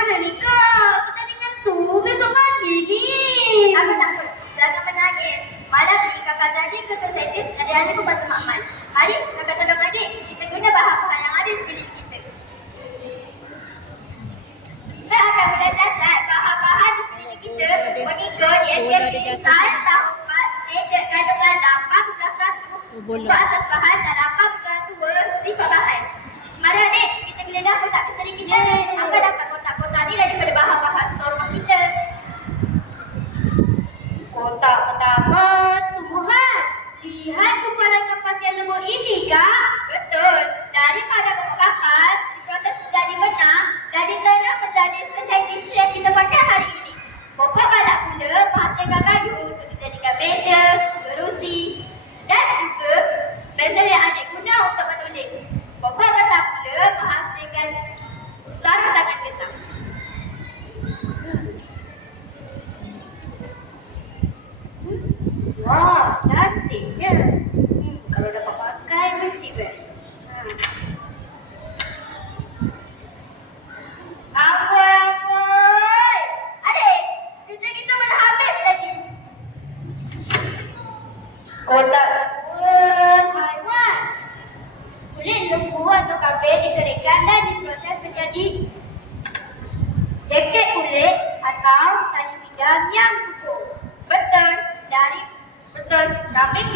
mana ni kak? Kita dengan tu besok pagi ni. Takut. Jangan menangis. Malam ni kakak tadi ke Societies adik-adik membantu makmal. Hari kakak tolong adik. Kita guna bahan-bahan yang ada di sekeliling kita. Kita akan belajar bahan-bahan di sekeliling kita mengikut SPM Sains tahun 4 kandungan 8.1 asas bahan dan 8.2 sifat bahan. Mari adik, kita geledah kotak misteri kita. Apa dapat kotak-kotak ni daripada bahan-bahan store rumah kita. Kotak pertama, tumbuhan. Lihat ukuran kapas yang lembut ini kak. Betul. Daripada pokok kapas, diproses menjadi benang dan diterang menjadi Societies yang kita pakai hari ini. Pokok balak pula menghasilkan kayu untuk dijadikan meja, kerusi dan juga pensel yang adik guna untuk menulis. Pokok getah pula menghasilkan sarung tangan getah. Wah, cantiknya. Kalau dapat pakai, mesti best. Amboi! Adik, kerja kita mana habis lagi? Kotak kedua, haiwan. Kulit lembu atau kabel dikeringkan dan diproses menjadi jaket kulit atau tali pinggang yang kukuh. Betul. Kambing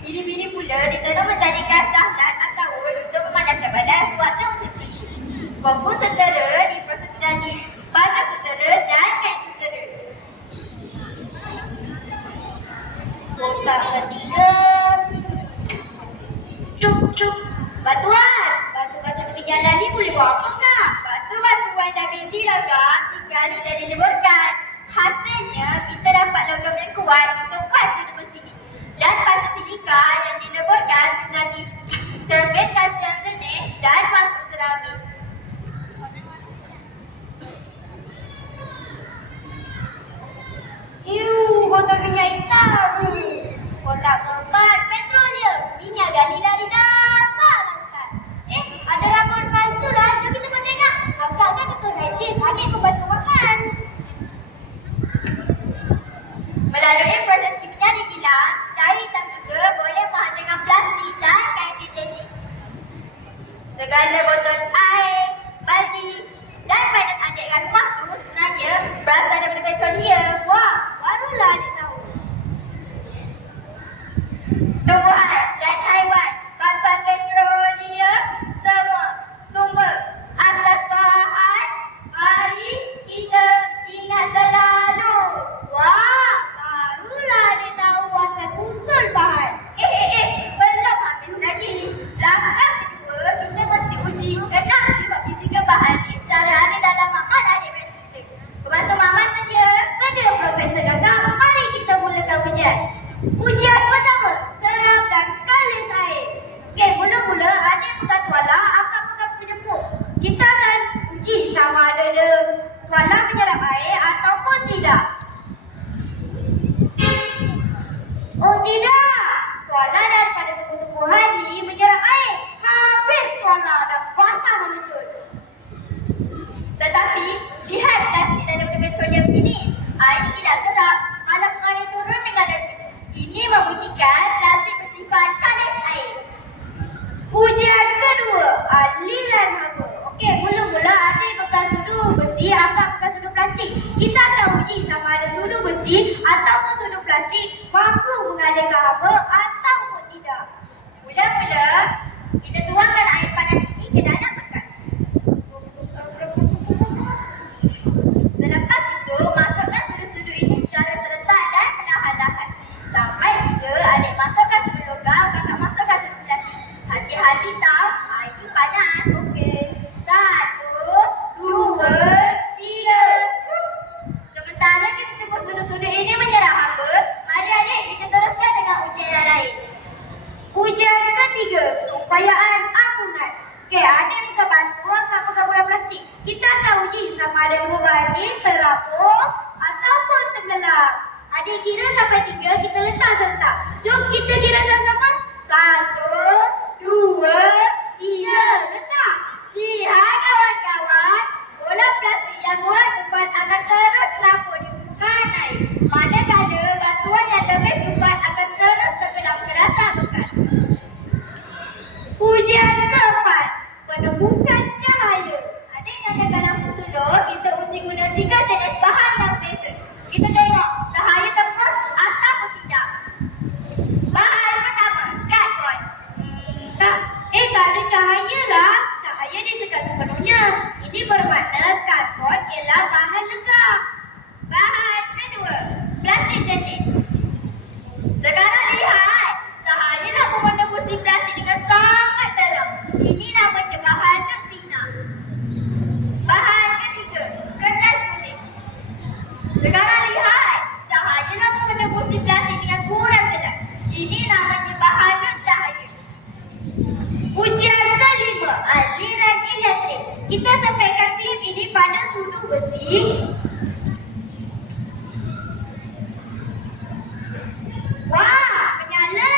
bini-bini pula ditenun menjadi kancah dan atau ul untuk memadamkan badan buatnya untuk tisu. Bambu sutera diproses menjadi baju sutera dan kain sutera. Kotak ketiga, cuk. Batuan. Batu-batu tepi jalan ni boleh buat apa kak? Batu-batuan dah besi logam tinggal dan dileburkan. Hasilnya kita dapat logam yang kuat untuk batu besi ni. Dan batu silika yang dileburkan menjadi serbet kaca yang jernih dan masuk seramik. kotak minyak hitam. Kotak keempat, petroleum. Minyak gali dari dasar lautan. Ada rambut palsu lah. Jom kita pun tengok. Kakak kan betul hygiene. Adik pun bantu makan. Melalui proses kimia digilas, cair hitam juga boleh menghasilkan plastik dan kain sintetik. Segala botol air, baldi dan mainan adik kat rumah tu sebenarnya berasal daripada petroleum. Wah, barulah adik tahu. Tumbuhan dan haiwan, bahan petroleum semua sumber asas bahan. Mari kita ingat selalu. Wah, barulah adik tahu asal usul bahan. Belum habis lagi. Langkah kedua, kita mesti uji kenal sifat fizikal bahan ni secara ada dalam makan adik-adik kita. Pembantu mamat saja. Saja Profesor Gagak. Mari kita mulakan ujian. Ujian pertama, seram dan kalis air. Okey, mula-mula adik pegang tuala, akak pegang penyembuh. Kita akan uji sama ada tuala menyerap air ataupun tidak. Oh tidak, tuala daripada tumbuh-tumbuhan ni menyerap air. Habis tuala dah basah meluncur. Tetapi, lihat plastik daripada petroleum ini. Air tidak serap. Kalau mengalir turun dengan lebih. Ini membuktikan plastik bersifat kalis air. Ujian kedua, aliran haba. Okey, mula-mula adik pegang sudu besi, akak pegang sudu plastik. Kita akan uji sama ada sudu besi ataupun sudu plastik mampu mengalirkan haba ataupun tidak. Mula-mula, kita tuangkan air panas ini ke dalam bekas. Selepas itu, masukkan sudu-sudu ini secara serentak dan perlahan-lahan. Sampai bila adik masukkan sudu logam, kakak masukkan sudu plastik. Hati-hati tau, air ini panas. Okey. 1, 2, 3. Sementara kita tunggu sudu-sudu ini menyerap haba, mari adik kita teruskan dengan ujian yang lain. Ujian ketiga, upayaan ampungan. Okey, adik pegang batu, akak pegang bola plastik. Kita akan uji sama ada bola ni terapung ataupun tenggelam. Adik kira sampai 3, kita letak serentak. Jom kita kira sama-sama. 1, 2, 3, letak. Lihat kawan-kawan, bola plastik yang bertiga jenis bahan yang beza. Kita tengok cahaya tembus ataupun tidak. Bahan pertama, karbon. Tak ada cahaya lah. Cahaya disekat sepenuhnya. Ini bermakna karbon ialah bahan legam. Bahan kedua, plastik jenis. Sekarang lihat, cahaya nak menembus plastik dengan sangat dalam. Ini namanya bahan retina. Bahan ketiga, kertas kulit. Sekarang lihat, cahaya nak menembus plastik dengan kurang sedap. Ini namanya bahan cahaya. Ujian kelima, aliran elektrik. Kita sampaikan klip ini pada sudu besi. Wah, menyala.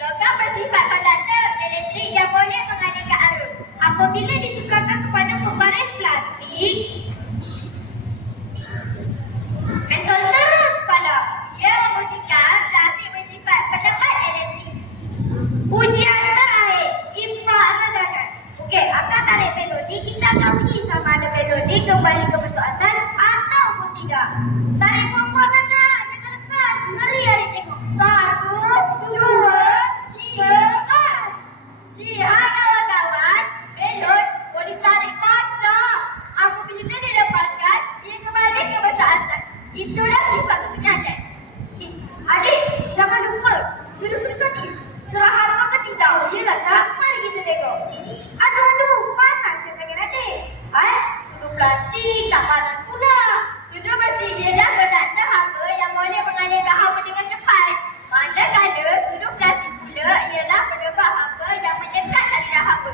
Logam bersifat konduktor elektrik yang boleh mengalirkan arus. Apabila ditukarkan kepada pembaris plastik, mentol terus pada. Ia membuktikan plastik bersifat pendapat elektrik. Ujian terakhir, impak tegangan. Okey, akan tarik melodi. Kita akan uji sama ada melodi kembali ke bentuk asal ataupun tidak. Tarik kuat-kuat kan? Jangan lepas. Mari adik tengok. 1, 2, 3, 4. Lihat kawan-kawan, melod boleh tarik tajam. Apabila dilepaskan, ia kembali ke bentuk asal. Itulah sifat kepenyataan. Adik, jangan lupa. Duduk tadi. Serahan apa tidak? Yelah, sampai kita tengok. Aduh, panas je tangan adik. Sudu plastik, tak panas pula. Sudu besi ialah benda haba yang boleh mengalirkan haba dengan cepat. Manakala sudu plastik pula ialah penebak haba yang menyekat aliran haba.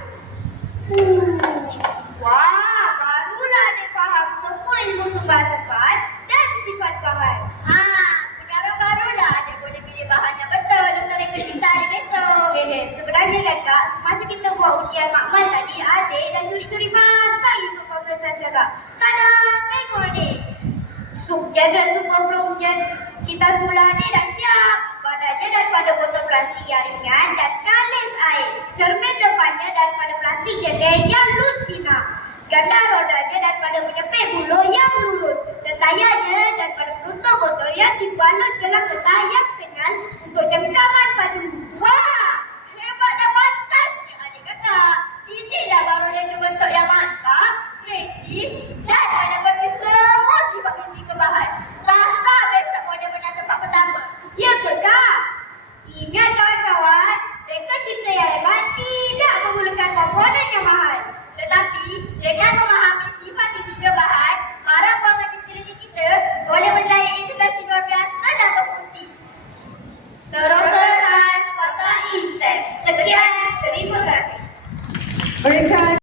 Wah, barulah adik faham semua ilmu sumber cepat dan sifat bahan. Sekarang barulah adik boleh pilih bahan yang betul untuk rekod kita hari besok. Sebenarnya kan Kak, semasa kita buat ujian makmal tadi, adik dan curi-curi masak ikut pemeriksaan jaga. Kadang tengok ni. Genre semua ujian kita semula ni dah siap. Badannya daripada botol plastik yang ringan dan kalis air. Cermin depannya daripada plastik jelek yang lutina. Ganda rodanya daripada penyepit bulu yang lurus. Dan tayarnya daripada penutup botol yang dibalut dalam getah yang kenyal untuk jangkaman padu. Wah! Hebat dan pantas adik kakak. Inilah baru dia bentuk yang mantap, kreatif dan menepati semua sifat fisika bahan. Rasa besok benar-benar tempat pertama. Ya ke Kak? Ingat kawan-kawan, reka cipta yang hebat tidak memerlukan komponen yang mahal. Tetapi dengan memahami sifat fisika bahan, para bangunan di sekeliling kita boleh menjaya integrasi luar biasa dan berfungsi. Terus kuasai STEM. Sekian, terima kasih. Mereka